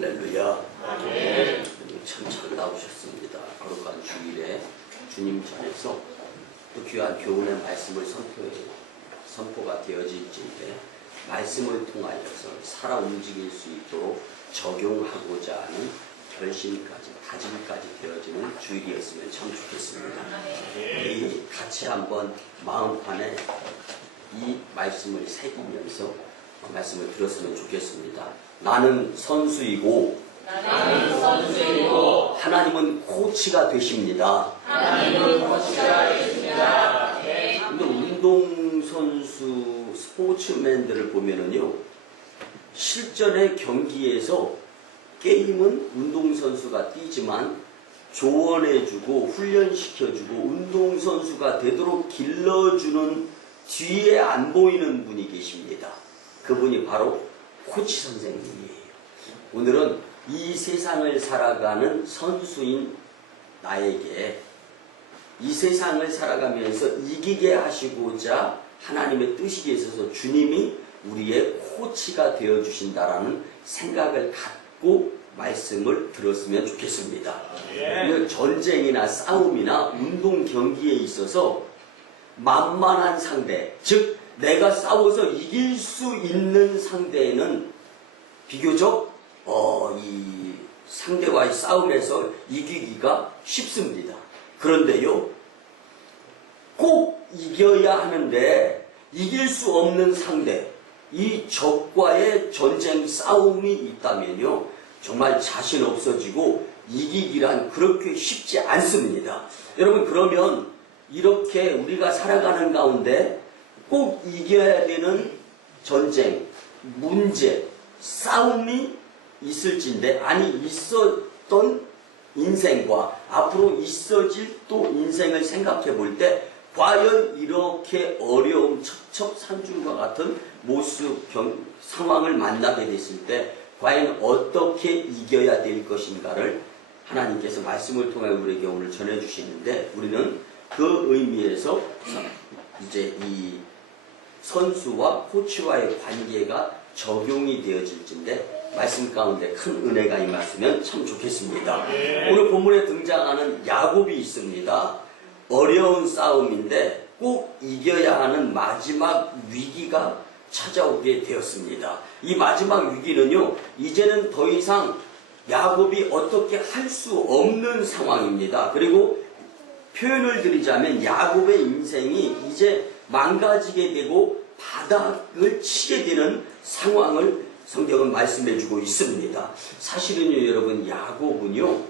할렐루야. 아멘. 참 잘 나오셨습니다. 거룩한 주일에 주님 전에서 또 귀한 교훈의 말씀을 선포가 되어질지인데 말씀을 통하여서 살아 움직일 수 있도록 적용하고자 하는 결심까지 다짐까지 되어지는 주일이었으면 참 좋겠습니다. 우리 같이 한번 마음판에 이 말씀을 새기면서 말씀을 들었으면 좋겠습니다. 나는 선수이고 하나님은 코치가 되십니다. 근데 운동선수 스포츠맨들을 보면은요, 실전의 경기에서 게임은 운동선수가 뛰지만 조언해주고 훈련시켜주고 운동선수가 되도록 길러주는 뒤에 안 보이는 분이 계십니다. 그분이 바로 코치 선생님이에요. 오늘은 이 세상을 살아가는 선수인 나에게 이 세상을 살아가면서 이기게 하시고자 하나님의 뜻이 있어서 주님이 우리의 코치가 되어주신다라는 생각을 갖고 말씀을 들었으면 좋겠습니다. 전쟁이나 싸움이나 운동 경기에 있어서 만만한 상대, 즉 내가 싸워서 이길 수 있는 상대는 비교적 이 상대와의 싸움에서 이기기가 쉽습니다. 그런데요, 꼭 이겨야 하는데 이길 수 없는 상대, 이 적과의 전쟁 싸움이 있다면요, 정말 자신 없어지고 이기기란 그렇게 쉽지 않습니다. 여러분, 그러면 이렇게 우리가 살아가는 가운데 꼭 이겨야 되는 전쟁, 문제, 싸움이 있을진데, 아니 있었던 인생과 앞으로 있어질 또 인생을 생각해 볼 때 과연 이렇게 어려움, 첩첩산중과 같은 모습, 상황을 만나게 됐을 때 과연 어떻게 이겨야 될 것인가를 하나님께서 말씀을 통해 우리에게 오늘 전해주시는데, 우리는 그 의미에서 이제 이 선수와 코치와의 관계가 적용이 되어질진데 말씀 가운데 큰 은혜가 임했으면 참 좋겠습니다. 오늘 본문에 등장하는 야곱이 있습니다. 어려운 싸움인데 꼭 이겨야 하는 마지막 위기가 찾아오게 되었습니다. 이 마지막 위기는요, 이제는 더 이상 야곱이 어떻게 할 수 없는 상황입니다. 그리고 표현을 드리자면 야곱의 인생이 이제 망가지게 되고 바닥을 치게 되는 상황을 성경은 말씀해주고 있습니다. 사실은요, 여러분, 야곱은요,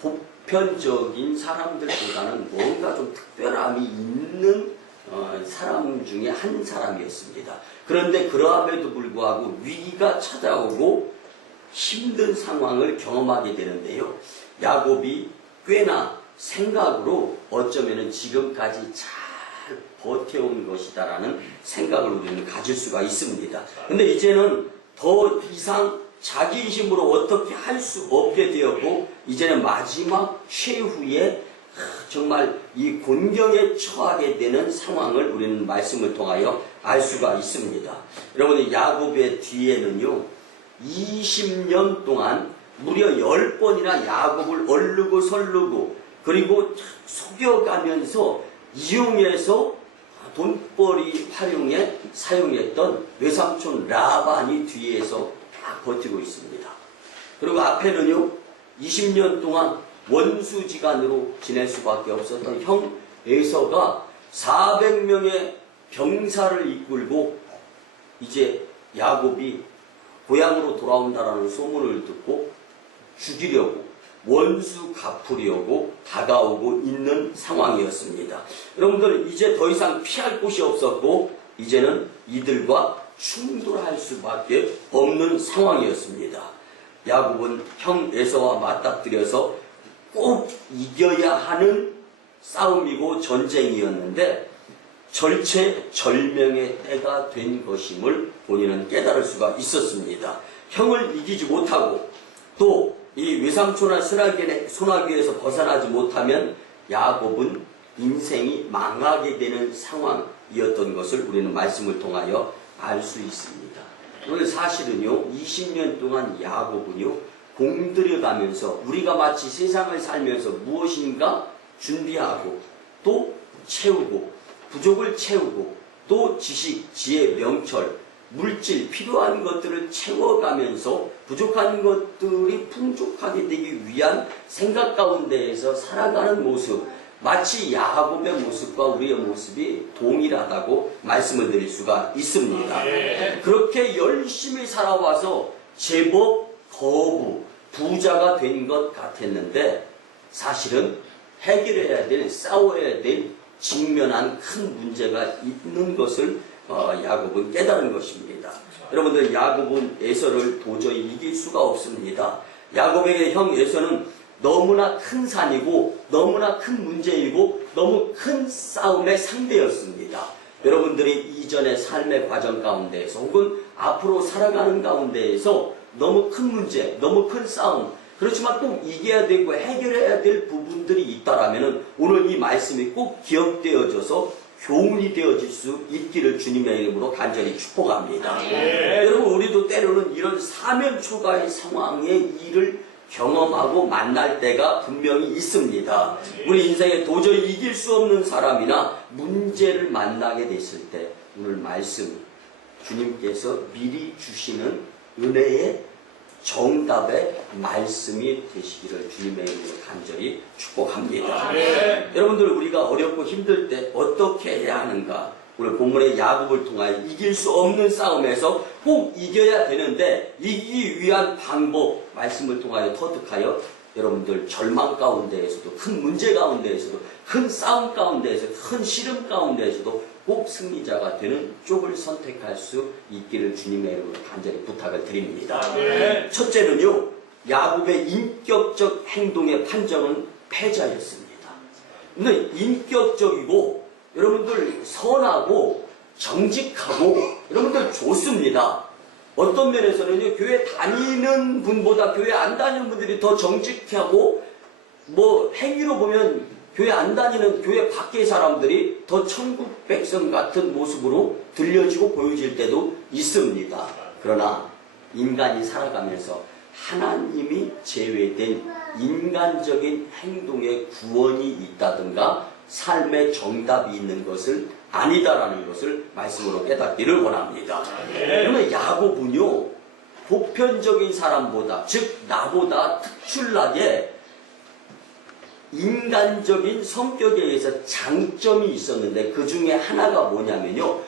보편적인 사람들보다는 뭔가 좀 특별함이 있는 사람 중에 한 사람이었습니다. 그런데 그러함에도 불구하고 위기가 찾아오고 힘든 상황을 경험하게 되는데요, 야곱이 꽤나 생각으로 어쩌면 지금까지 잘 버텨온 것이다라는 생각을 우리는 가질 수가 있습니다. 근데 이제는 더 이상 자기 힘으로 어떻게 할 수 없게 되었고, 이제는 마지막 최후의 정말 이 곤경에 처하게 되는 상황을 우리는 말씀을 통하여 알 수가 있습니다. 여러분, 야곱의 뒤에는요, 20년 동안 무려 10번이나 야곱을 얼르고 설르고 그리고 속여가면서 이용해서 돈벌이 활용해 사용했던 외삼촌 라반이 뒤에서 딱 버티고 있습니다. 그리고 앞에는요, 20년 동안 원수지간으로 지낼 수밖에 없었던 형 에서가 400명의 병사를 이끌고 이제 야곱이 고향으로 돌아온다라는 소문을 듣고 죽이려고, 원수 갚으려고 다가오고 있는 상황이었습니다. 여러분들, 이제 더 이상 피할 곳이 없었고 이제는 이들과 충돌할 수밖에 없는 상황이었습니다. 야곱은 형 에서와 맞닥뜨려서 꼭 이겨야 하는 싸움이고 전쟁이었는데 절체절명의 때가 된 것임을 본인은 깨달을 수가 있었습니다. 형을 이기지 못하고 또 이 외삼촌한 소나기에서 벗어나지 못하면 야곱은 인생이 망하게 되는 상황이었던 것을 우리는 말씀을 통하여 알 수 있습니다. 오늘 사실은요, 20년 동안 야곱은요, 공들여가면서 우리가 마치 세상을 살면서 무엇인가 준비하고 또 채우고 부족을 채우고 또 지식, 지혜, 명철, 물질, 필요한 것들을 채워가면서 부족한 것들이 풍족하게 되기 위한 생각 가운데에서 살아가는 모습, 마치 야곱의 모습과 우리의 모습이 동일하다고 말씀을 드릴 수가 있습니다. 그렇게 열심히 살아와서 제법 거부, 부자가 된 것 같았는데 사실은 해결해야 될, 싸워야 될 직면한 큰 문제가 있는 것을 야곱은 깨달은 것입니다. 여러분들, 야곱은 에서를 도저히 이길 수가 없습니다. 야곱에게 형 에서는 너무나 큰 산이고 너무나 큰 문제이고 너무 큰 싸움의 상대였습니다. 여러분들이 이전의 삶의 과정 가운데에서 혹은 앞으로 살아가는 가운데에서 너무 큰 문제, 너무 큰 싸움, 그렇지만 꼭 이겨야 되고 해결해야 될 부분들이 있다라면 오늘 이 말씀이 꼭 기억되어져서 교훈이 되어질 수 있기를 주님의 이름으로 간절히 축복합니다. 여러분, 우리도 때로는 이런 사면 초가의 상황의 일을 경험하고 만날 때가 분명히 있습니다. 우리 인생에 도저히 이길 수 없는 사람이나 문제를 만나게 됐을 때 오늘 말씀, 주님께서 미리 주시는 은혜의 정답의 말씀이 되시기를 주님의 이름으로 간절히 축복합니다. 여러분들, 우리가 어렵고 힘들 때 어떻게 해야 하는가? 오늘 본문의 야곱을 통하여 이길 수 없는 싸움에서 꼭 이겨야 되는데 이기기 위한 방법, 말씀을 통하여 터득하여 여러분들 절망 가운데에서도, 큰 문제 가운데에서도, 큰 싸움 가운데에서, 큰 시름 가운데에서도 꼭 승리자가 되는 쪽을 선택할 수 있기를 주님의 이름으로 간절히 부탁을 드립니다. 첫째는요, 야곱의 인격적 행동의 판정은 패자였습니다. 근데 인격적이고 여러분들 선하고 정직하고 여러분들 좋습니다. 어떤 면에서는요, 교회 다니는 분보다 교회 안 다니는 분들이 더 정직하고, 뭐 행위로 보면 교회 안 다니는 교회 밖의 사람들이 더 천국 백성 같은 모습으로 들려지고 보여질 때도 있습니다. 그러나 인간이 살아가면서 하나님이 제외된 인간적인 행동에 구원이 있다든가 삶의 정답이 있는 것을 아니다라는 것을 말씀으로 깨닫기를 원합니다. 그러면 야곱은요, 보편적인 사람보다, 즉 나보다 특출나게 인간적인 성격에 의해서 장점이 있었는데 그 중에 하나가 뭐냐면요,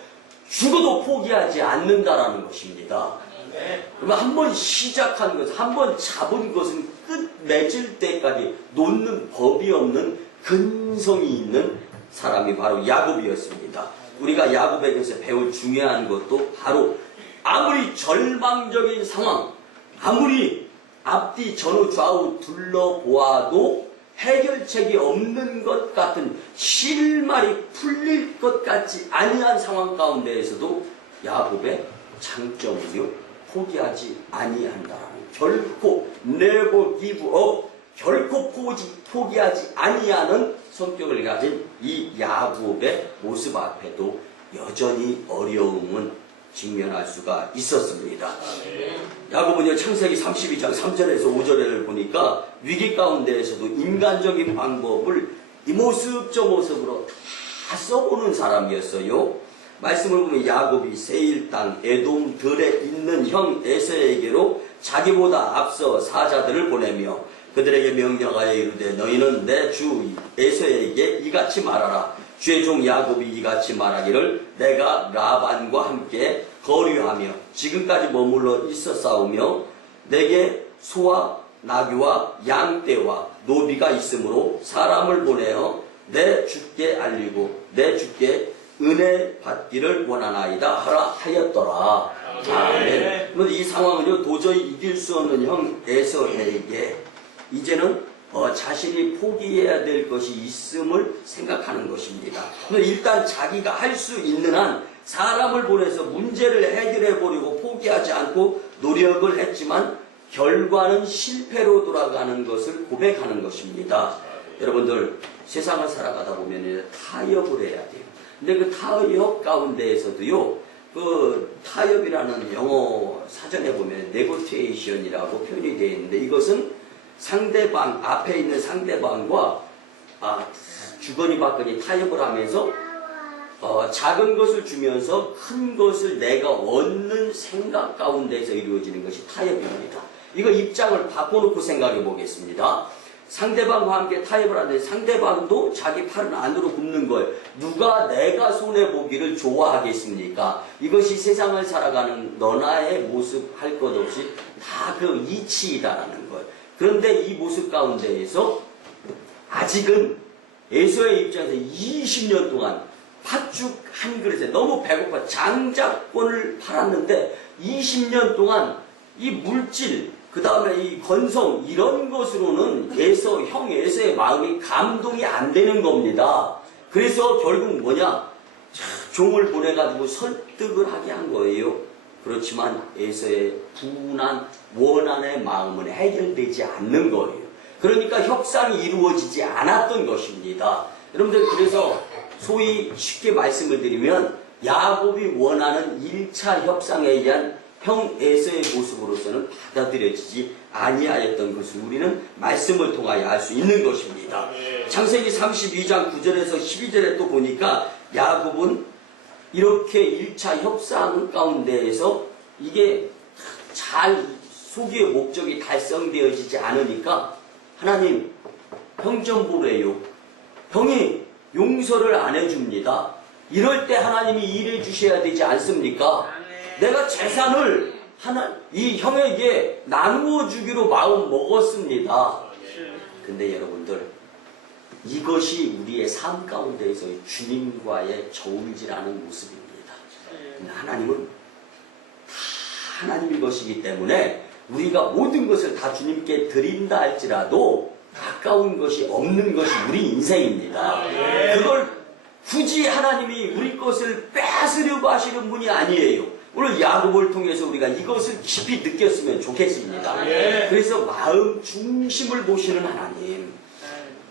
죽어도 포기하지 않는다라는 것입니다. 그러면 한번 시작한 것, 한번 잡은 것은 끝 맺을 때까지 놓는 법이 없는 근성이 있는 사람이 바로 야곱이었습니다. 우리가 야곱에게서 배울 중요한 것도 바로 아무리 절망적인 상황, 아무리 앞뒤 전후 좌우 둘러보아도 해결책이 없는 것 같은, 실말이 풀릴 것 같지 아니한 상황 가운데에서도 야곱의 장점은요, 포기하지 아니한다라는, 결코 never give up, 결코 포기하지 아니하는 성격을 가진 이 야곱의 모습 앞에도 여전히 어려움은 직면할 수가 있었습니다. 야곱은요, 창세기 32장 3절에서 5절을 보니까 위기 가운데에서도 인간적인 방법을 이 모습 저 모습으로 다 써보는 사람이었어요. 말씀을 보면 야곱이 세일 땅 에돔 들에 있는 형 에서에게로 자기보다 앞서 사자들을 보내며 그들에게 명령하여 이르되 너희는 내 주 에서에게 이같이 말하라. 주의 종 야곱이 이같이 말하기를 내가 라반과 함께 거류하며 지금까지 머물러 있었사오며 내게 소와 나귀와 양떼와 노비가 있으므로 사람을 보내어 내 주께 알리고 내 주께 은혜 받기를 원하나이다 하라 하였더라. 아멘. 그런데 이 상황은요, 도저히 이길 수 없는 형 에서에게 이제는 자신이 포기해야 될 것이 있음을 생각하는 것입니다. 일단 자기가 할 수 있는 한 사람을 보내서 문제를 해결해 보려고 포기하지 않고 노력을 했지만 결과는 실패로 돌아가는 것을 고백하는 것입니다. 여러분들, 세상을 살아가다 보면 타협을 해야 돼요. 근데 그 타협 가운데에서도요, 그 타협이라는 영어 사전에 보면 negotiation이라고 표현이 되어 있는데, 이것은 상대방, 앞에 있는 상대방과 주거니 받거니 타협을 하면서 작은 것을 주면서 큰 것을 내가 얻는 생각 가운데서 이루어지는 것이 타협입니다. 이거 입장을 바꿔놓고 생각해 보겠습니다. 상대방과 함께 타협을 하는데 상대방도 자기 팔은 안으로 굽는 거예요. 누가 내가 손해보기를 좋아하겠습니까? 이것이 세상을 살아가는 너나의 모습 할 것 없이 다 그 이치이다라는 거예요. 그런데 이 모습 가운데에서 아직은 에서의 입장에서 20년 동안 팥죽 한 그릇에 너무 배고파 장작권을 팔았는데 20년 동안 이 물질, 그 다음에 이 건성, 이런 것으로는 형 에서의 마음이 감동이 안 되는 겁니다. 그래서 결국 뭐냐? 종을 보내가지고 설득을 하게 한 거예요. 그렇지만 에서의 분한, 원한의 마음은 해결되지 않는 거예요. 그러니까 협상이 이루어지지 않았던 것입니다. 여러분들, 그래서 소위 쉽게 말씀을 드리면 야곱이 원하는 1차 협상에 의한 형 에서의 모습으로서는 받아들여지지 아니하였던 것을 우리는 말씀을 통하여 알 수 있는 것입니다. 창세기 32장 9절에서 12절에 또 보니까 야곱은 이렇게 1차 협상 가운데에서 이게 잘 소기의 목적이 달성되어지지 않으니까 하나님, 형 좀 보래요. 형이 용서를 안 해줍니다. 이럴 때 하나님이 일해 주셔야 되지 않습니까? 내가 재산을 이 형에게 나누어 주기로 마음 먹었습니다. 근데 여러분들, 이것이 우리의 삶 가운데에서의 주님과의 저울질하는 모습입니다. 근데 하나님은 다 하나님의 것이기 때문에 우리가 모든 것을 다 주님께 드린다 할지라도 가까운 것이 없는 것이 우리 인생입니다. 그걸 굳이 하나님이 우리 것을 뺏으려고 하시는 분이 아니에요. 오늘 야곱을 통해서 우리가 이것을 깊이 느꼈으면 좋겠습니다. 그래서 마음 중심을 보시는 하나님.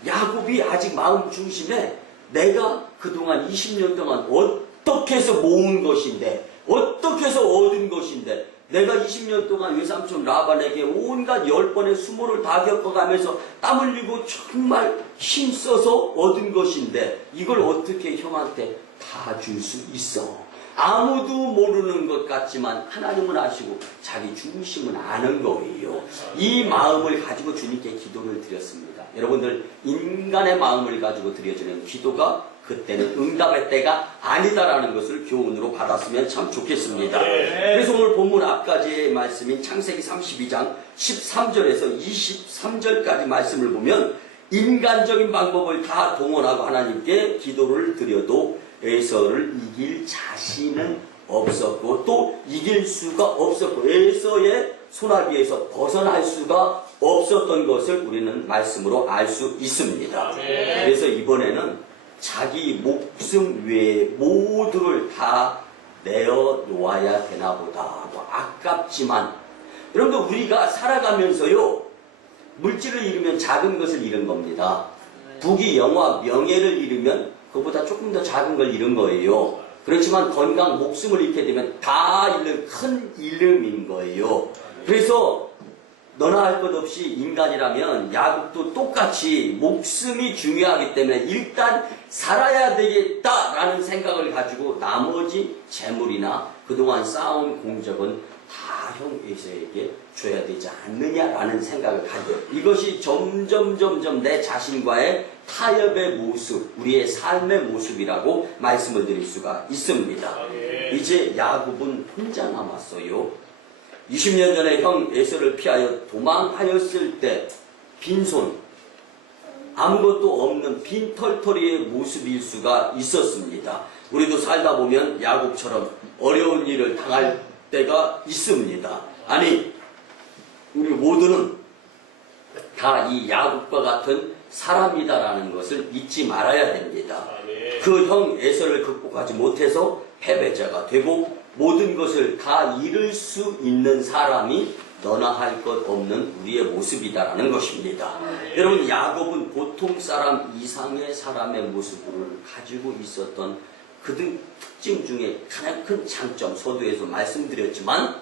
야곱이 아직 마음 중심에 내가 그동안 20년 동안 어떻게 해서 모은 것인데, 어떻게 해서 얻은 것인데, 내가 20년 동안 외삼촌 라반에게 온갖 10번의 수모를 다 겪어가면서 땀 흘리고 정말 힘써서 얻은 것인데 이걸 어떻게 형한테 다 줄 수 있어? 아무도 모르는 것 같지만 하나님은 아시고 자기 중심은 아는 거예요. 이 마음을 가지고 주님께 기도를 드렸습니다. 여러분들, 인간의 마음을 가지고 드려지는 기도가 그때는 응답의 때가 아니다라는 것을 교훈으로 받았으면 참 좋겠습니다. 그래서 오늘 본문 앞까지의 말씀인 창세기 32장 13절에서 23절까지 말씀을 보면 인간적인 방법을 다 동원하고 하나님께 기도를 드려도 에서를 이길 자신은 없었고 또 이길 수가 없었고 에서의 손아귀에서 벗어날 수가 없었던 것을 우리는 말씀으로 알 수 있습니다. 그래서 이번에는 자기 목숨 외에 모두를 다 내어놓아야 되나 보다. 아깝지만 여러분들, 우리가 살아가면서요, 물질을 잃으면 작은 것을 잃은 겁니다. 부귀 영화 명예를 잃으면 그보다 조금 더 작은 걸 잃은 거예요. 그렇지만 건강, 목숨을 잃게 되면 다 잃는 큰 잃음인 거예요. 그래서 너나 할 것 없이 인간이라면 야곱도 똑같이 목숨이 중요하기 때문에 일단 살아야 되겠다라는 생각을 가지고 나머지 재물이나 그동안 쌓아온 공적은 다 형 에서에게 줘야 되지 않느냐라는 생각을 가져요. 이것이 점점 내 자신과의 타협의 모습, 우리의 삶의 모습이라고 말씀을 드릴 수가 있습니다. 이제 야곱은 혼자 남았어요. 20년 전에 형 에서를 피하여 도망하였을 때 빈손, 아무것도 없는 빈털터리의 모습일 수가 있었습니다. 우리도 살다 보면 야곱처럼 어려운 일을 당할 때가 있습니다. 아니, 우리 모두는 다 이 야곱과 같은 사람이다라는 것을 잊지 말아야 됩니다. 그 형 에서를 극복하지 못해서 패배자가 되고 모든 것을 다 잃을 수 있는 사람이 너나 할 것 없는 우리의 모습이다라는 것입니다. 여러분, 야곱은 보통 사람 이상의 사람의 모습을 가지고 있었던 그 특징 중에 가장 큰 장점, 서두에서 말씀드렸지만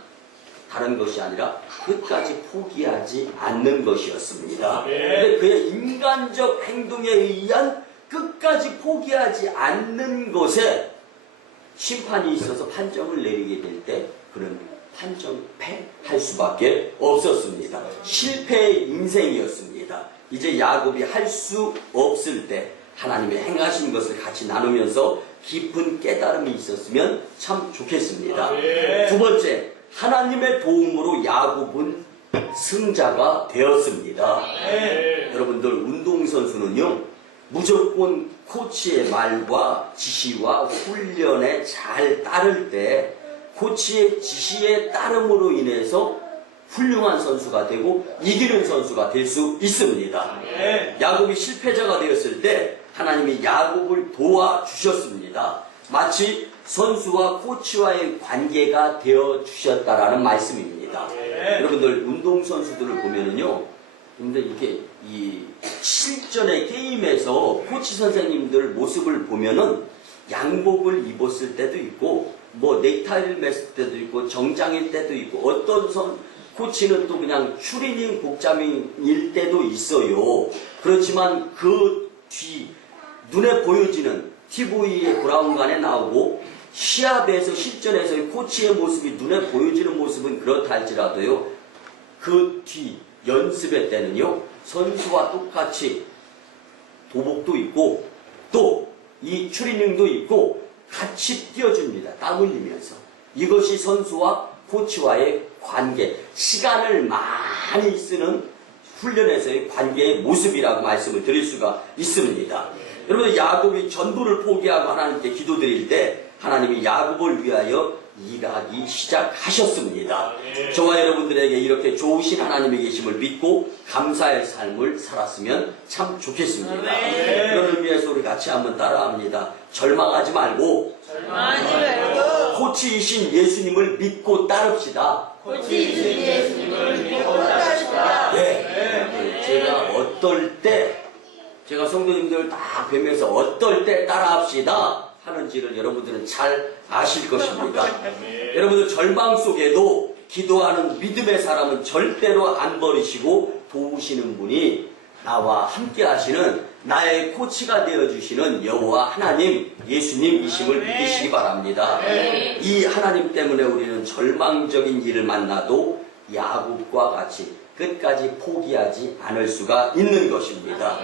다른 것이 아니라 끝까지 포기하지 않는 것이었습니다. 근데 그의 인간적 행동에 의한 끝까지 포기하지 않는 것에 심판이 있어서 판정을 내리게 될 때 그는 판정패할 수밖에 없었습니다. 실패의 인생이었습니다. 이제 야곱이 할 수 없을 때 하나님의 행하신 것을 같이 나누면서 깊은 깨달음이 있었으면 참 좋겠습니다. 두 번째, 하나님의 도움으로 야곱은 승자가 되었습니다. 여러분들, 운동선수는요, 무조건 코치의 말과 지시와 훈련에 잘 따를 때 코치의 지시에 따름으로 인해서 훌륭한 선수가 되고 이기는 선수가 될 수 있습니다. 야곱이 실패자가 되었을 때 하나님이 야곱을 도와주셨습니다. 마치 선수와 코치와의 관계가 되어주셨다라는 말씀입니다. 여러분들, 운동선수들을 보면은요, 근데 이렇게 이 실전의 게임에서 코치 선생님들 모습을 보면은 양복을 입었을 때도 있고, 뭐 넥타이를 맸을 때도 있고, 정장일 때도 있고, 어떤 코치는 또 그냥 추리닝 복장일 때도 있어요. 그렇지만 그 뒤 눈에 보여지는 TV의 브라운관에 나오고 시합에서 실전에서의 코치의 모습이 눈에 보여지는 모습은 그렇다 할지라도요, 그 뒤 연습의 때는요, 선수와 똑같이 도복도 있고 또 이 추리닝도 있고 같이 뛰어줍니다. 땀 흘리면서. 이것이 선수와 코치와의 관계, 시간을 많이 쓰는 훈련에서의 관계의 모습이라고 말씀을 드릴 수가 있습니다. 여러분, 야곱이 전부를 포기하고 하나님께 기도드릴 때 하나님이 야곱을 위하여 일하기 시작하셨습니다. 저와 여러분들에게 이렇게 좋으신 하나님의 계심을 믿고 감사의 삶을 살았으면 참 좋겠습니다. 그런 의미에서 우리 같이 한번 따라합니다. 절망하지 말고 코치이신 예수님을 믿고 따릅시다. 코치이신 예수님을 믿고 따릅시다. 네. 제가 어떨 때, 제가 성도님들 다 뵈면서 어떨 때 따라합시다 하는지를 여러분들은 잘 아실 것입니다. 여러분들, 절망 속에도 기도하는 믿음의 사람은 절대로 안 버리시고 도우시는 분이 나와 함께 하시는 나의 코치가 되어주시는 여호와 하나님, 예수님이심을 믿으시기 바랍니다. 이 하나님 때문에 우리는 절망적인 일을 만나도 야곱과 같이 끝까지 포기하지 않을 수가 있는 것입니다.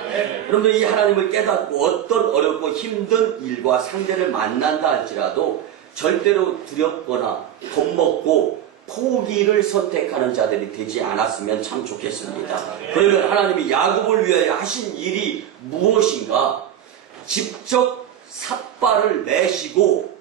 여러분들, 이 하나님을 깨닫고 어떤 어렵고 힘든 일과 상대를 만난다 할지라도 절대로 두렵거나 겁먹고 포기를 선택하는 자들이 되지 않았으면 참 좋겠습니다. 그러면 하나님이 야곱을 위하여 하신 일이 무엇인가? 직접 삿발을 내시고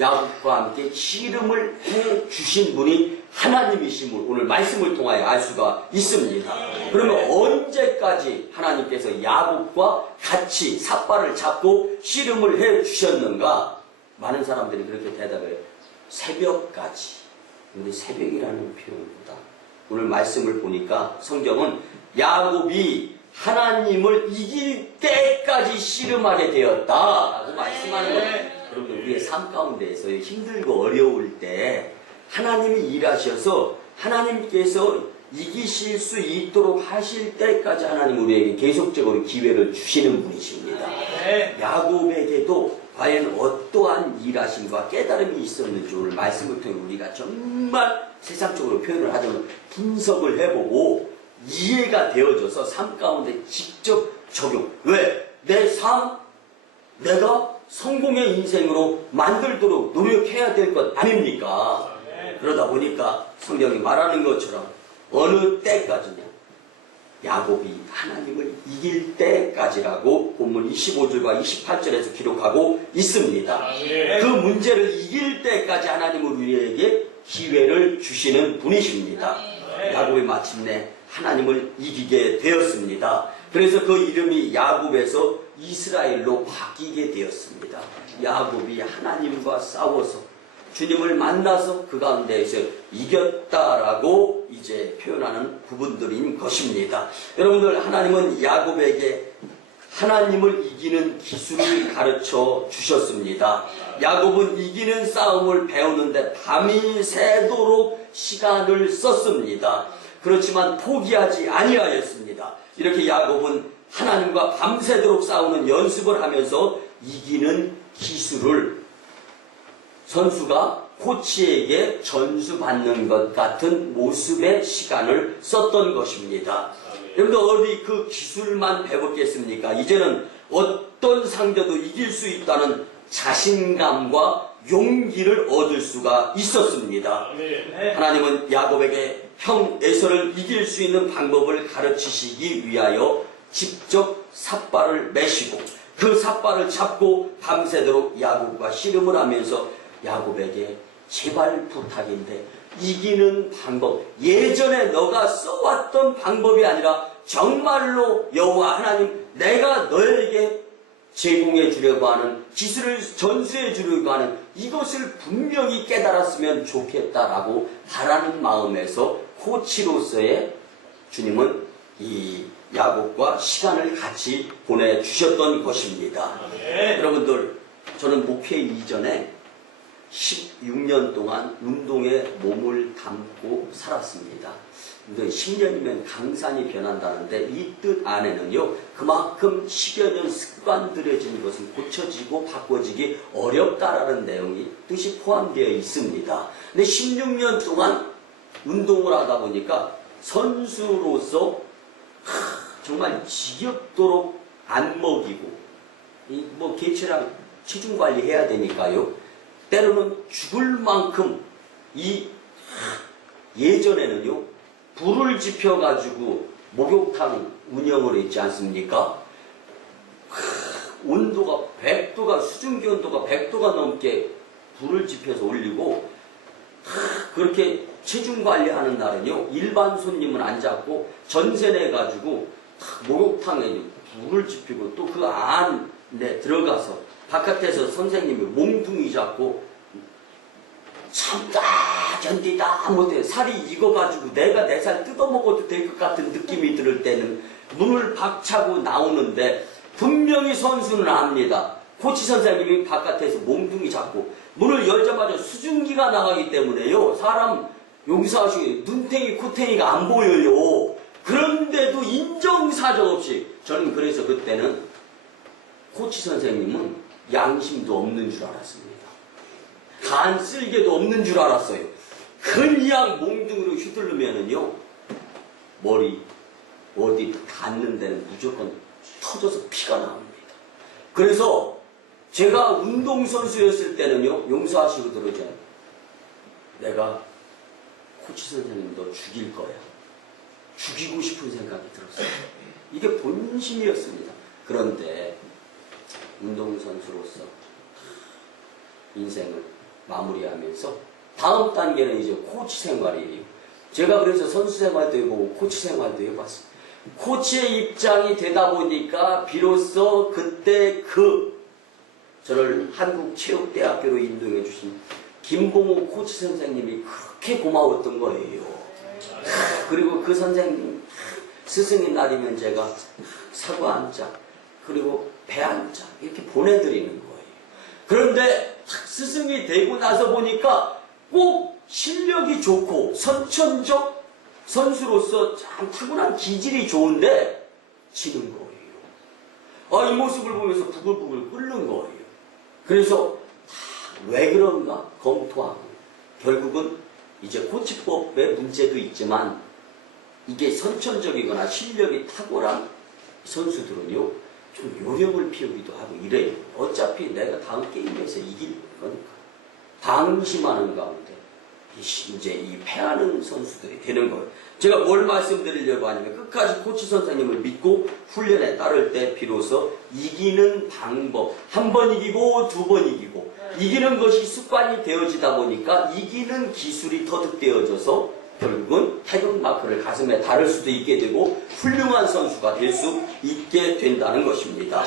야곱과 함께 씨름을 해 주신 분이 하나님이심을 오늘 말씀을 통하여 알 수가 있습니다. 그러면 언제까지 하나님께서 야곱과 같이 삿발을 잡고 씨름을 해 주셨는가? 많은 사람들이 그렇게 대답해요. 새벽까지. 근데 새벽이라는 표현보다 오늘 말씀을 보니까 성경은 야곱이 하나님을 이길 때까지 씨름하게 되었다라고 말씀하는 거예요. 여러분, 우리의 삶 가운데에서 힘들고 어려울 때 하나님이 일하셔서 하나님께서 이기실 수 있도록 하실 때까지 하나님 우리에게 계속적으로 기회를 주시는 분이십니다. 야곱에게도 과연 어떠한 일하심과 깨달음이 있었는지 오늘 말씀을 통해 우리가 정말 세상적으로 표현을 하자면 분석을 해보고 이해가 되어져서 삶 가운데 직접 적용. 왜? 내 삶, 내가 성공의 인생으로 만들도록 노력해야 될 것 아닙니까? 그러다 보니까 성경이 말하는 것처럼 어느 때까지냐? 야곱이 하나님을 이길 때까지라고 본문 25절과 28절에서 기록하고 있습니다. 그 문제를 이길 때까지 하나님은 우리에게 기회를 주시는 분이십니다. 야곱이 마침내 하나님을 이기게 되었습니다. 그래서 그 이름이 야곱에서 이스라엘로 바뀌게 되었습니다. 야곱이 하나님과 싸워서 주님을 만나서 그 가운데에서 이겼다라고 이제 표현하는 부분들인 것입니다. 여러분들, 하나님은 야곱에게 하나님을 이기는 기술을 가르쳐 주셨습니다. 야곱은 이기는 싸움을 배우는데 밤이 새도록 시간을 썼습니다. 그렇지만 포기하지 아니하였습니다. 이렇게 야곱은 하나님과 밤새도록 싸우는 연습을 하면서 이기는 기술을 선수가 코치에게 전수받는 것 같은 모습의 시간을 썼던 것입니다. 여러분들 어디 그 기술만 배웠겠습니까? 이제는 어떤 상대도 이길 수 있다는 자신감과 용기를 얻을 수가 있었습니다. 하나님은 야곱에게 형 에서를 이길 수 있는 방법을 가르치시기 위하여 직접 삿발을 메시고 그 삿발을 잡고 밤새도록 야곱과 씨름을 하면서 야곱에게 제발 부탁인데 이기는 방법, 예전에 너가 써왔던 방법이 아니라 정말로 여호와 하나님 내가 너에게 제공해 주려고 하는 기술을 전수해 주려고 하는 이것을 분명히 깨달았으면 좋겠다라고 바라는 마음에서 코치로서의 주님은 이 야곱과 시간을 같이 보내주셨던 것입니다. 여러분들, 저는 목회 이전에 16년 동안 운동에 몸을 담고 살았습니다. 10년이면 강산이 변한다는데 이 뜻 안에는요, 그만큼 10여 년 습관 들여진 것은 고쳐지고 바꿔지기 어렵다라는 내용이 뜻이 포함되어 있습니다. 근데 16년 동안 운동을 하다 보니까 선수로서 정말 지겹도록 안 먹이고 뭐 개체랑 체중 관리해야 되니까요. 때로는 죽을 만큼 예전에는요 불을 지펴가지고 목욕탕 운영을 했지 않습니까? 온도가 100도가 수증기 온도가 100도가 넘게 불을 지펴서 올리고 그렇게 체중 관리하는 날은요 일반 손님은 안 잡고 전세 내가지고 목욕탕에 불을 지피고 또 그 안에 들어가서 바깥에서 선생님이 몽둥이 잡고 참다 견디다 못해 살이 익어가지고 내가 내 살 뜯어먹어도 될 것 같은 느낌이 들을 때는 문을 박차고 나오는데 분명히 선수는 압니다. 코치 선생님이 바깥에서 몽둥이 잡고 문을 열자마자 수증기가 나가기 때문에요. 사람 용서하시고 눈탱이 코탱이가 안 보여요. 그런데도 인정사정 없이 저는 그래서 그때는 코치 선생님은 양심도 없는 줄 알았습니다. 간 쓸개도 없는 줄 알았어요. 그냥 몽둥이로 휘두르면은요 머리 어디 닿는 데는 무조건 터져서 피가 나옵니다. 그래서 제가 운동선수였을 때는요 용서하시고 들어줘요. 내가 코치 선생님 너 죽일 거야. 죽이고 싶은 생각이 들었어요. 이게 본심이었습니다. 그런데 운동선수로서 인생을 마무리하면서 다음 단계는 이제 코치 생활이에요. 제가 그래서 선수 생활도 해보고 코치 생활도 해봤습니다. 코치의 입장이 되다 보니까 비로소 그때 저를 한국체육대학교로 인도해 주신 김봉호 코치 선생님이 그렇게 고마웠던 거예요. 그리고 그 선생님 스승의 날이면 제가 사과 한 장 그리고 배 한 장 이렇게 보내드리는 거예요. 그런데 스승이 되고 나서 보니까 꼭 실력이 좋고 선천적 선수로서 참 타고난 기질이 좋은데 지는 거예요. 이 모습을 보면서 부글부글 끓는 거예요. 그래서 왜 그런가 검토하고 결국은 이제 코치법의 문제도 있지만 이게 선천적이거나 실력이 탁월한 선수들은요 좀 요령을 피우기도 하고 이래요. 어차피 내가 다음 게임에서 이길 거니까 방심하는 가운데 이제 이 패하는 선수들이 되는 거예요. 제가 뭘 말씀드리려고 하냐면 끝까지 코치 선생님을 믿고 훈련에 따를 때 비로소 이기는 방법 한 번 이기고 두 번 이기고 이기는 것이 습관이 되어지다 보니까 이기는 기술이 터득되어져서 결국은 태극마크를 가슴에 달을 수도 있게 되고 훌륭한 선수가 될 수 있게 된다는 것입니다.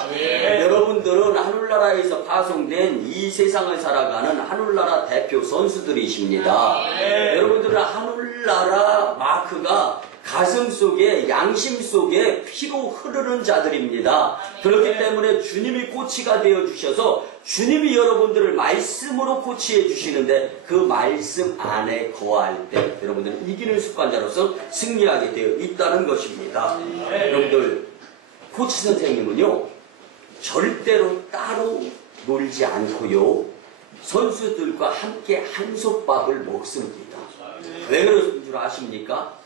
여러분들은 하늘나라에서 파송된 이 세상을 살아가는 하늘나라 대표 선수들이십니다. 여러분들은 하늘나라 마크가 가슴 속에 양심 속에 피로 흐르는 자들입니다. 그렇기 때문에 주님이 코치가 되어 주셔서 주님이 여러분들을 말씀으로 코치해 주시는데 그 말씀 안에 거할 때 여러분들은 이기는 습관자로서 승리하게 되어 있다는 것입니다. 여러분들 코치 선생님은요 절대로 따로 놀지 않고요 선수들과 함께 한솥밥을 먹습니다. 왜 그런 줄 아십니까?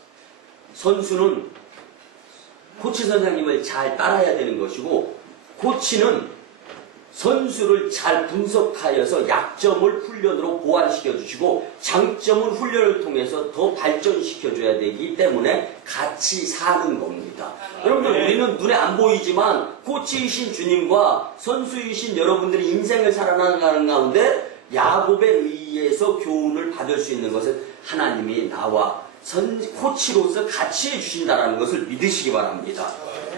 선수는 코치 선생님을 잘 따라야 되는 것이고 코치는 선수를 잘 분석하여서 약점을 훈련으로 보완시켜 주시고 장점을 훈련을 통해서 더 발전시켜 줘야 되기 때문에 같이 사는 겁니다. 여러분들 우리는 눈에 안 보이지만 코치이신 주님과 선수이신 여러분들이 인생을 살아나가는 가운데 야곱에 의해서 교훈을 받을 수 있는 것은 하나님이 나와 코치로서 같이 해주신다는 것을 믿으시기 바랍니다.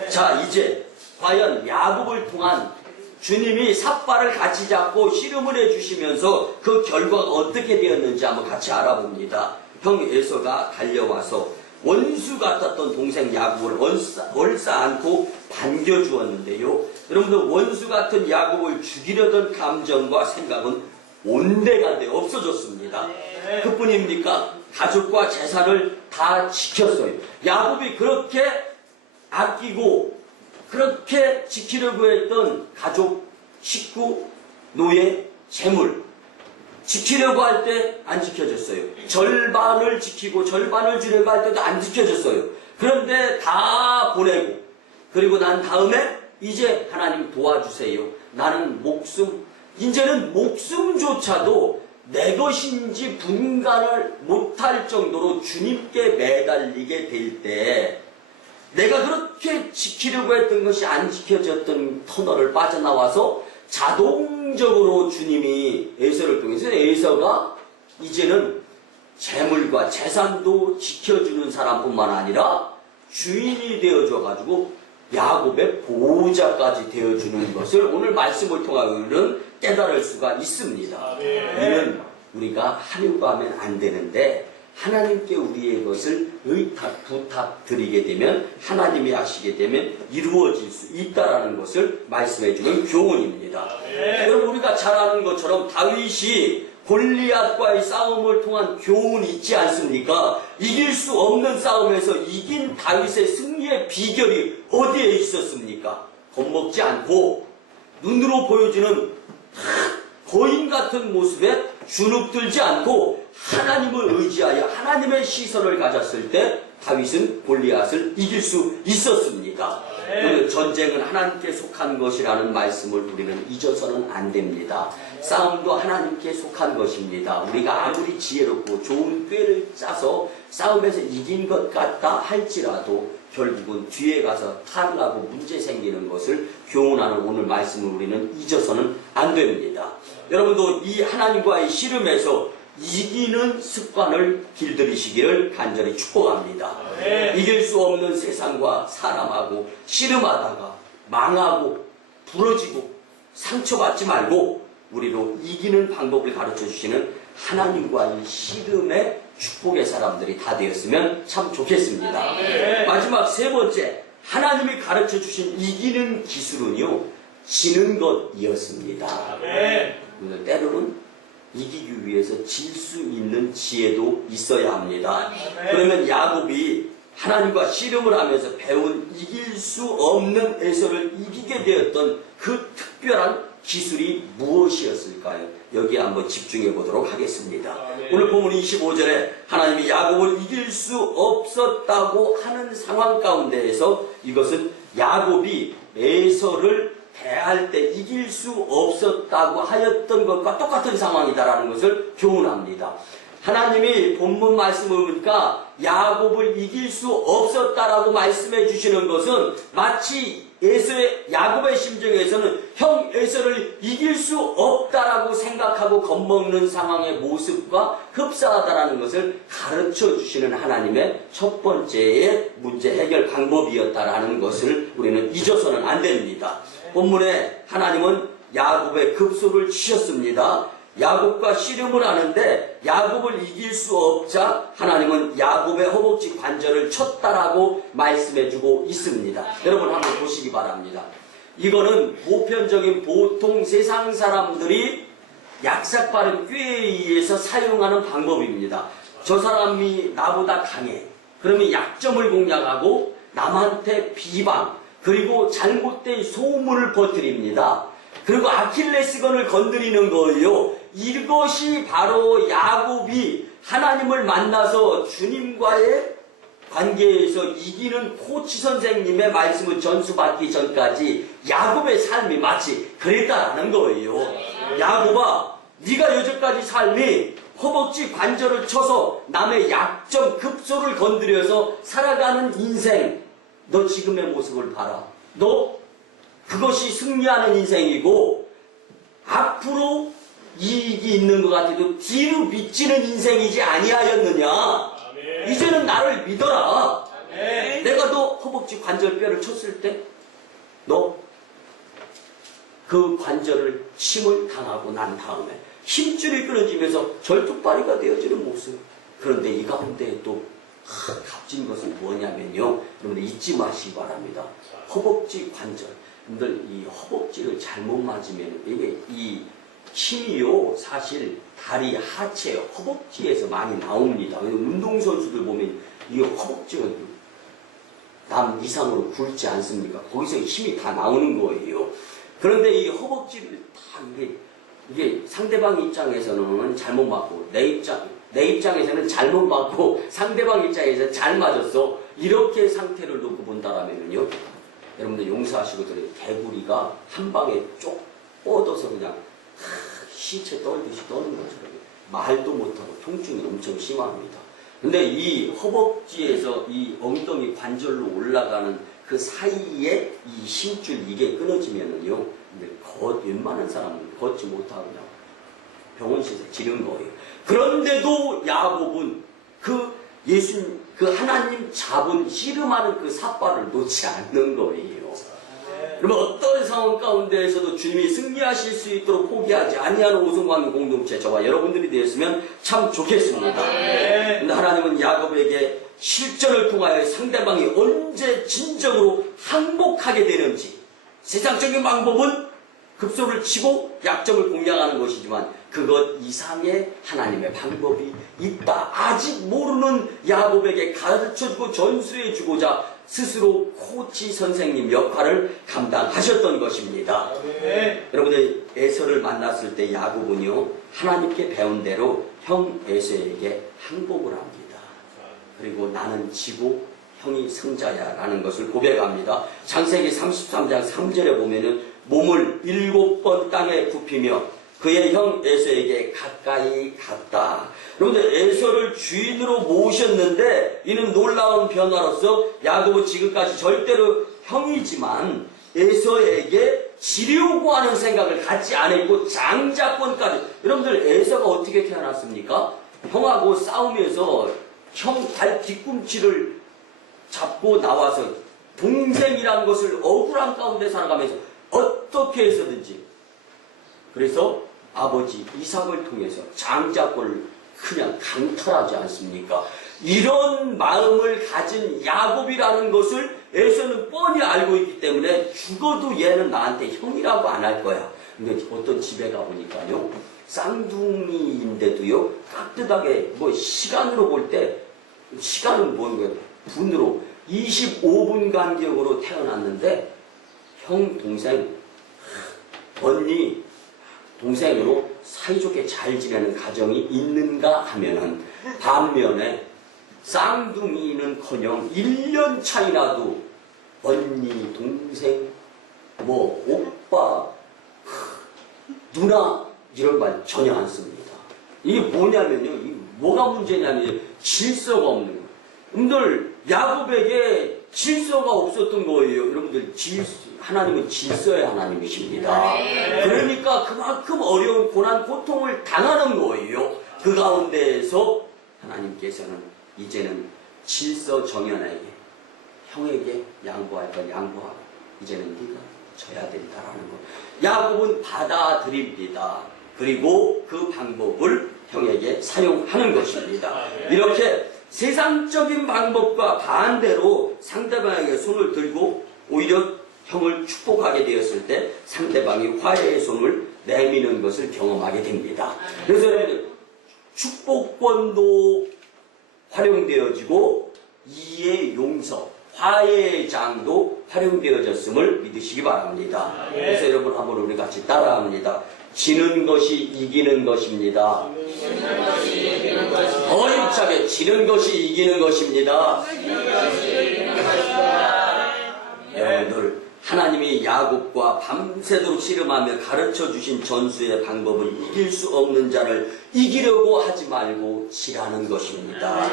자, 이제 과연 야곱을 통한 주님이 삿발을 같이 잡고 씨름을 해주시면서 그 결과가 어떻게 되었는지 한번 같이 알아봅니다. 형 에서가 달려와서 원수 같았던 동생 야곱을 얼싸안고 반겨주었는데요. 여러분들 원수 같은 야곱을 죽이려던 감정과 생각은 온데간데 없어졌습니다. 그뿐입니까? 가족과 재산을 다 지켰어요. 야곱이 그렇게 아끼고 그렇게 지키려고 했던 가족, 식구, 노예, 재물 지키려고 할 때 안 지켜졌어요. 절반을 지키고 절반을 주려고 할 때도 안 지켜졌어요. 그런데 다 보내고 그리고 난 다음에 이제 하나님 도와주세요. 나는 이제는 목숨조차도 내 것인지 분간을 못할 정도로 주님께 매달리게 될 때 내가 그렇게 지키려고 했던 것이 안 지켜졌던 터널을 빠져나와서 자동적으로 주님이 에서를 통해서 에서가 이제는 재물과 재산도 지켜주는 사람뿐만 아니라 주인이 되어줘 가지고 야곱의 보호자까지 되어주는 것을 오늘 말씀을 통하여는 깨달을 수가 있습니다. 이는 우리가 하려고 하면 안 되는데 하나님께 우리의 것을 의탁, 부탁드리게 되면 하나님이 하시게 되면 이루어질 수 있다는 것을 말씀해주는 교훈입니다. 여러분 우리가 잘 아는 것처럼 다윗이 골리앗과의 싸움을 통한 교훈이 있지 않습니까? 이길 수 없는 싸움에서 이긴 다윗의 승리의 비결이 어디에 있었습니까? 겁먹지 않고 눈으로 보여주는 거인 같은 모습에 주눅들지 않고 하나님을 의지하여 하나님의 시선을 가졌을 때 다윗은 골리앗을 이길 수 있었습니다. 전쟁은 하나님께 속한 것이라는 말씀을 우리는 잊어서는 안 됩니다. 싸움도 하나님께 속한 것입니다. 우리가 아무리 지혜롭고 좋은 꾀를 짜서 싸움에서 이긴 것 같다 할지라도 결국은 뒤에 가서 탈나고 문제 생기는 것을 교훈하는 오늘 말씀을 우리는 잊어서는 안 됩니다. 여러분도 이 하나님과의 씨름에서 이기는 습관을 길들이시기를 간절히 축복합니다. 이길 수 없는 세상과 사람하고 씨름하다가 망하고 부러지고 상처받지 말고 우리로 이기는 방법을 가르쳐 주시는 하나님과의 씨름의 축복의 사람들이 다 되었으면 참 좋겠습니다. 마지막 세 번째, 하나님이 가르쳐 주신 이기는 기술은요, 지는 것이었습니다. 때로는 이기기 위해서 질 수 있는 지혜도 있어야 합니다. 그러면 야곱이 하나님과 씨름을 하면서 배운 이길 수 없는 에서를 이기게 되었던 그 특별한 기술이 무엇이었을까요? 여기에 한번 집중해 보도록 하겠습니다. 오늘 본문 25절에 하나님이 야곱을 이길 수 없었다고 하는 상황 가운데에서 이것은 야곱이 에서를 대할 때 이길 수 없었다고 하였던 것과 똑같은 상황이다라는 것을 교훈합니다. 하나님이 본문 말씀을 보니까 야곱을 이길 수 없었다라고 말씀해 주시는 것은 마치 야곱의 심정에서는 형 에서를 이길 수 없다라고 생각하고 겁먹는 상황의 모습과 흡사하다라는 것을 가르쳐 주시는 하나님의 첫 번째의 문제 해결 방법이었다라는 것을 우리는 잊어서는 안 됩니다. 본문에 하나님은 야곱의 급소를 치셨습니다. 야곱과 씨름을 하는데 야곱을 이길 수 없자 하나님은 야곱의 허벅지 관절을 쳤다라고 말씀해주고 있습니다. 여러분 한번 보시기 바랍니다. 이거는 보편적인 보통 세상 사람들이 약삭 빠른 꾀에 의해서 사용하는 방법입니다. 저 사람이 나보다 강해. 그러면 약점을 공략하고 남한테 비방, 그리고 잘못된 소문을 퍼뜨립니다. 그리고 아킬레스건을 건드리는 거예요. 이것이 바로 야곱이 하나님을 만나서 주님과의 관계에서 이기는 코치 선생님의 말씀을 전수받기 전까지 야곱의 삶이 마치 그랬다라는 거예요. 야곱아, 네가 여태까지 삶이 허벅지 관절을 쳐서 남의 약점 급소를 건드려서 살아가는 인생, 너 지금의 모습을 봐라. 너 그것이 승리하는 인생이고 앞으로 이익이 있는 것 같아도 뒤로 미치는 인생이지 아니하였느냐. 아멘. 이제는 나를 믿어라. 아멘. 내가 너 허벅지 관절뼈를 쳤을 때 너 그 관절을 침을 당하고 난 다음에 힘줄이 끊어지면서 절뚝발이가 되어지는 모습. 그런데 이 가운데 또 값진 것은 뭐냐면요, 여러분들 잊지 마시기 바랍니다. 허벅지 관절. 여러분들 이 허벅지를 잘못 맞으면 이게 이 힘이요 사실 다리 하체 허벅지에서 많이 나옵니다. 운동선수들 보면 이 허벅지가 남 이상으로 굵지 않습니까? 거기서 힘이 다 나오는 거예요. 그런데 이 허벅지를 다 이게 상대방 입장에서는 잘못 맞고 내 입장에서는 잘못 맞고 상대방 입장에서는 잘 맞았어. 이렇게 상태를 놓고 본다라면요, 여러분들 용서하시고 들어요. 개구리가 한 방에 쪽 뻗어서 그냥 시체 떨듯이 떠는 것처럼 말도 못하고 통증이 엄청 심합니다. 근데 이 허벅지에서 이 엉덩이 관절로 올라가는 그 사이에 이 힘줄 이게 끊어지면은요, 웬만한 사람은 걷지 못하고 그냥 병원실에 지는 거예요. 그런데도 야곱은 그 하나님 잡은 씨름하는 그 삿발을 놓지 않는 거예요. 그러면 어떤 상황 가운데에서도 주님이 승리하실 수 있도록 포기하지 아니하는 오성광의 공동체 저와 여러분들이 되었으면 참 좋겠습니다. 그런데 하나님은 야곱에게 실전을 통하여 상대방이 언제 진정으로 항복하게 되는지, 세상적인 방법은 급소를 치고 약점을 공략하는 것이지만 그것 이상의 하나님의 방법이 있다. 아직 모르는 야곱에게 가르쳐주고 전수해주고자 스스로 코치 선생님 역할을 감당하셨던 것입니다. 여러분들 에서를 만났을 때 야곱은요, 하나님께 배운 대로 형 에서에게 항복을 합니다. 그리고 나는 지고 형이 승자야 라는 것을 고백합니다. 창세기 33장 3절에 보면은 몸을 7번 땅에 굽히며 그의 형 에서에게 가까이 갔다. 여러분들 에서를 주인으로 모셨는데 이는 놀라운 변화로서 야곱은 지금까지 절대로 형이지만 에서에게 지려고 하는 생각을 갖지 않았고 장자권까지. 여러분들 에서가 어떻게 태어났습니까? 형하고 싸우면서 형 발 뒤꿈치를 잡고 나와서 동생이라는 것을 억울한 가운데 살아가면서 어떻게 해서든지, 그래서 아버지 이삭을 통해서 장자권을 그냥 강탈하지 않습니까? 이런 마음을 가진 야곱이라는 것을 에서는 뻔히 알고 있기 때문에 죽어도 얘는 나한테 형이라고 안 할 거야. 근데 어떤 집에 가보니까요, 쌍둥이인데도요 깍듯하게 시간으로 볼 때, 시간은 뭔 거예요? 분으로 25분 간격으로 태어났는데 형, 동생, 언니, 동생으로 사이좋게 잘 지내는 가정이 있는가 하면은, 반면에 쌍둥이는커녕 1년 차이 나도 언니, 동생, 오빠, 누나 이런 말 전혀 안 씁니다. 이게 뭐냐면요, 이게 뭐가 문제냐면 질서가 없는 거예요. 여러분들 야곱에게 질서가 없었던 거예요. 여러분들 하나님은 질서의 하나님이십니다. 그러니까 그만큼 어려운 고난, 고통을 당하는 거예요. 그 가운데에서 하나님께서는 이제는 질서 정연하게 형에게 양보할 건 양보하고 이제는 네가 져야 된다라는 거. 야곱은 받아들입니다. 그리고 그 방법을 형에게 사용하는 것입니다. 이렇게 세상적인 방법과 반대로 상대방에게 손을 들고 오히려 형을 축복하게 되었을 때 상대방이 화해의 손을 내미는 것을 경험하게 됩니다. 그래서 여러분, 축복권도 활용되어지고 이의 용서, 화해의 장도 활용되어졌음을 믿으시기 바랍니다. 그래서 여러분 한번 우리 같이 따라합니다. 지는 것이 이기는 것입니다. 더 힘차게 지는 것이 이기는 것입니다. 여러분들, 하나님이 야곱과 밤새도록 씨름하며 가르쳐 주신 전수의 방법은 이길 수 없는 자를 이기려고 하지 말고 지라는 것입니다.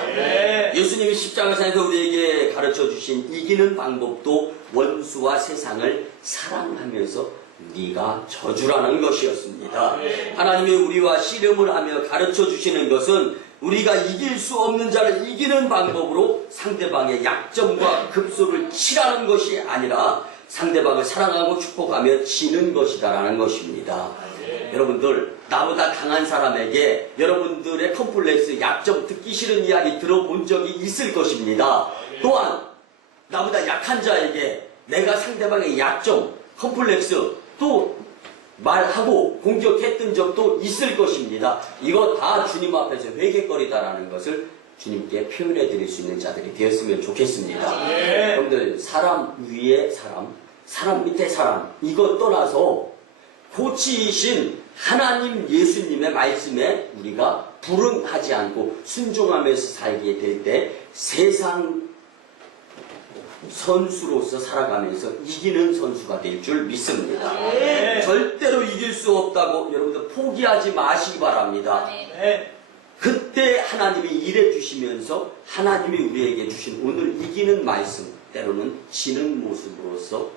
예수님이 십자가에서 우리에게 가르쳐 주신 이기는 방법도 원수와 세상을 사랑하면서 네가 저주라는 것이었습니다. 하나님이 우리와 씨름을 하며 가르쳐 주시는 것은 우리가 이길 수 없는 자를 이기는 방법으로 상대방의 약점과 급소를 치라는 것이 아니라 상대방을 사랑하고 축복하며 지는 것이다라는 것입니다. 여러분들, 나보다 강한 사람에게 여러분들의 컴플렉스, 약점, 듣기 싫은 이야기 들어본 적이 있을 것입니다. 또한 나보다 약한 자에게 내가 상대방의 약점, 컴플렉스 또 말하고 공격했던 적도 있을 것입니다. 이거 다 주님 앞에서 회개거리다라는 것을 주님께 표현해 드릴 수 있는 자들이 되었으면 좋겠습니다. 여러분들, 사람 위에 사람, 사람 밑에 사람, 이거 떠나서 고치이신 하나님 예수님의 말씀에 우리가 불응하지 않고 순종하면서 살게 될 때 세상 선수로서 살아가면서 이기는 선수가 될 줄 믿습니다. 절대로 이길 수 없다고 여러분들 포기하지 마시기 바랍니다. 그때 하나님이 일해 주시면서 하나님이 우리에게 주신 오늘 이기는 말씀, 때로는 지는 모습으로서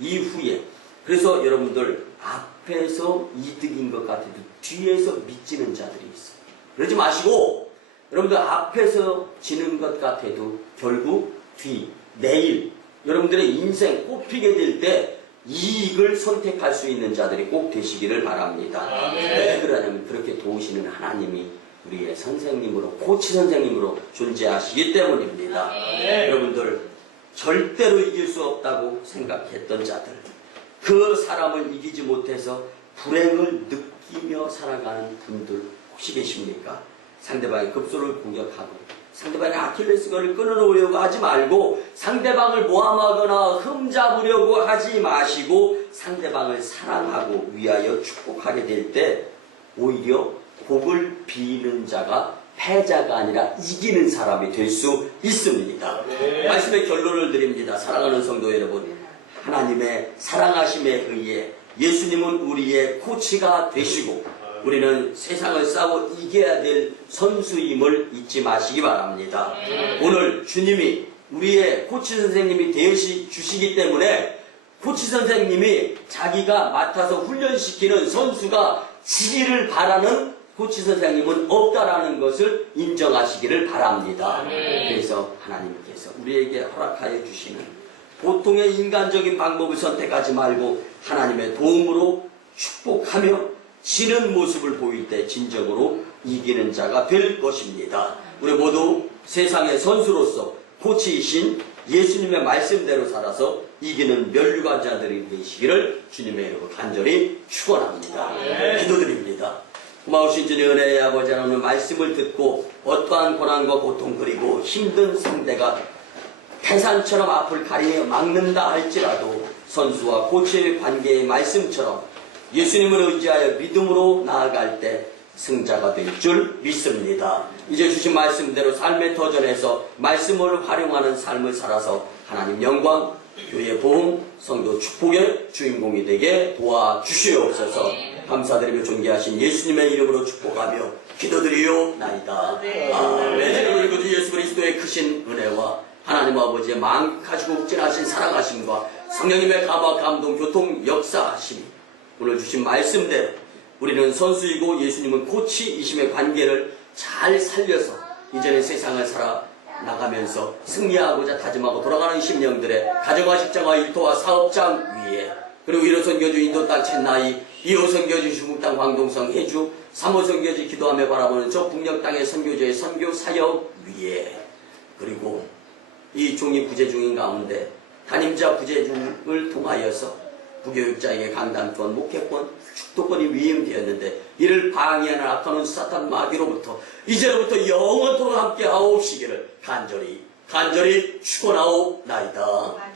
이후에, 그래서 여러분들 앞에서 이득인 것 같아도 뒤에서 미치는 자들이 있어요. 그러지 마시고 여러분들 앞에서 지는 것 같아도 결국 내일 여러분들의 인생 꽃피게 될 때 이익을 선택할 수 있는 자들이 꼭 되시기를 바랍니다. 왜 그러냐면 그렇게 도우시는 하나님이 우리의 선생님으로, 코치 선생님으로 존재하시기 때문입니다. 여러분들, 절대로 이길 수 없다고 생각했던 자들, 그 사람을 이기지 못해서 불행을 느끼며 살아가는 분들 혹시 계십니까? 상대방의 급소를 공격하고 상대방의 아킬레스건을 끊어놓으려고 하지 말고 상대방을 모함하거나 흠잡으려고 하지 마시고 상대방을 사랑하고 위하여 축복하게 될 때 오히려 복을 비는 자가 패자가 아니라 이기는 사람이 될 수 있습니다. 말씀의 결론을 드립니다. 사랑하는 성도 여러분, 하나님의 사랑하심에 의해 예수님은 우리의 코치가 되시고 우리는 세상을 싸워 이겨야 될 선수임을 잊지 마시기 바랍니다. 오늘 주님이 우리의 코치 선생님이 되어주시기 때문에 코치 선생님이 자기가 맡아서 훈련시키는 선수가 지기를 바라는 코치 선생님은 없다라는 것을 인정하시기를 바랍니다. 그래서 하나님께서 우리에게 허락하여 주시는 보통의 인간적인 방법을 선택하지 말고 하나님의 도움으로 축복하며 지는 모습을 보일 때 진정으로 이기는 자가 될 것입니다. 우리 모두 세상의 선수로서 코치이신 예수님의 말씀대로 살아서 이기는 면류관자들이 되시기를 주님의 이름으로 간절히 축원합니다. 기도드립니다. 고마우신 주님 은혜의 아버지 하나님, 오늘 말씀을 듣고 어떠한 고난과 고통 그리고 힘든 상대가 태산처럼 앞을 가리며 막는다 할지라도 선수와 코치의 관계의 말씀처럼 예수님을 의지하여 믿음으로 나아갈 때 승자가 될 줄 믿습니다. 이제 주신 말씀대로 삶의 터전에서 말씀을 활용하는 삶을 살아서 하나님 영광, 교회 보험, 성도 축복의 주인공이 되게 도와주시옵소서. 감사드리며 존귀하신 예수님의 이름으로 축복하며 기도드리옵나이다. 아멘. 우리 구주 예수 그리스도의 크신 은혜와 하나님 아버지의 만카시고 진하신 사랑하심과 성령님의 감화 감동 교통 역사하심이 오늘 주신 말씀대로 우리는 선수이고 예수님은 코치이심의 관계를 잘 살려서 이제는 세상을 살아나가면서 승리하고자 다짐하고 돌아가는 심령들의 가정과 직장과 일터와 사업장 위에 그리고 이런 선교주 인도 땅 챗나이 2호 선교지 중국땅 광동성 해주, 3호 선교지 기도하며 바라보는 저 북녘 땅의 선교제의 선교 사역 위에, 그리고 이 종이 부재중인 가운데 담임자 부재중을 통하여서 부교육자에게 강단권, 목회권, 축도권이 위임되었는데 이를 방해하는 악한 사탄 마귀로부터 이제로부터 영원토록 함께 하옵시기를 간절히 축원하옵나이다.